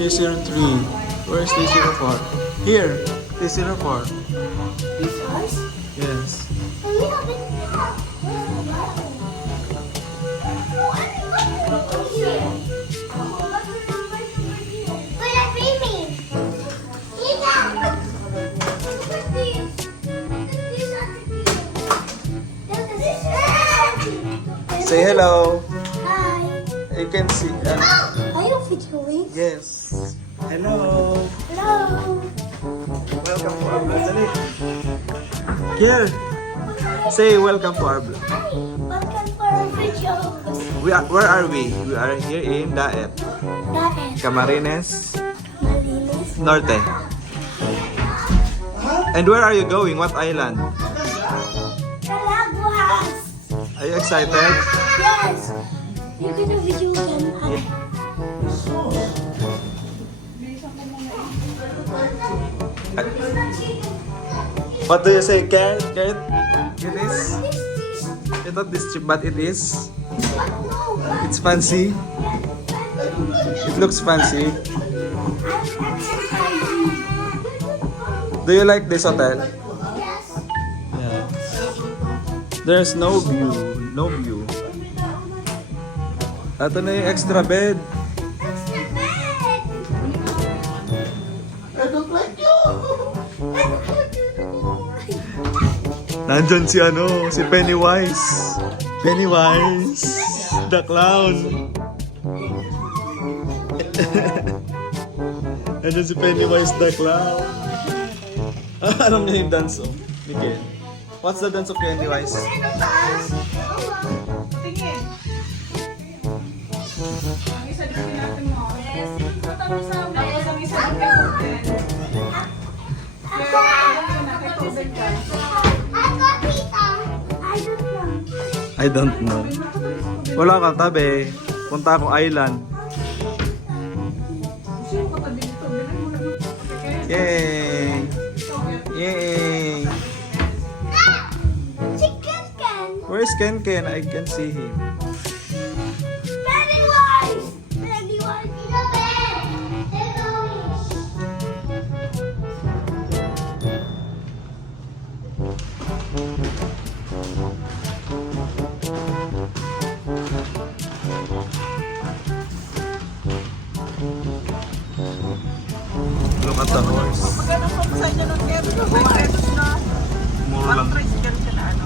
T03. Where is T04? Here. T04. This us? Yes. And we have it. But I bring me. Say hello. Hi. I can see. Are you videoing? Yes. Hello. Hello. Welcome to our vlog. Dali. Here. Say welcome to our vlog. Welcome for our video. Where are we? We are here in Daet. Daet. Camarines Malinis. Norte. And where are you going? What island? Calaguas. Are you excited? Yes. You're gonna video again. What do you say, Kurt? Kurt? It is? I thought this cheap, but it is. It's fancy. It looks fancy. Do you like this hotel? Yeah. There's no view. No view. Ito na yung extra bed. Nandyan si si Pennywise. Pennywise. The clown. Nandyan si Pennywise the clown. Alam niya yung dance of Miguel. What's the dance of Pennywise? Tingin. Ang isa din natin mo. Yes. Tapos ang isa din natin. I don't know. Wala kang tabi. Punta akong island. Yay! Yay! Where is Ken Ken? I can see him. Pennywise! Pennywise in the bed! Hello! Look at the horse. Magkano pa sa inyo ng kero? May pesos na. Mura lang. Tricycle siya na ano.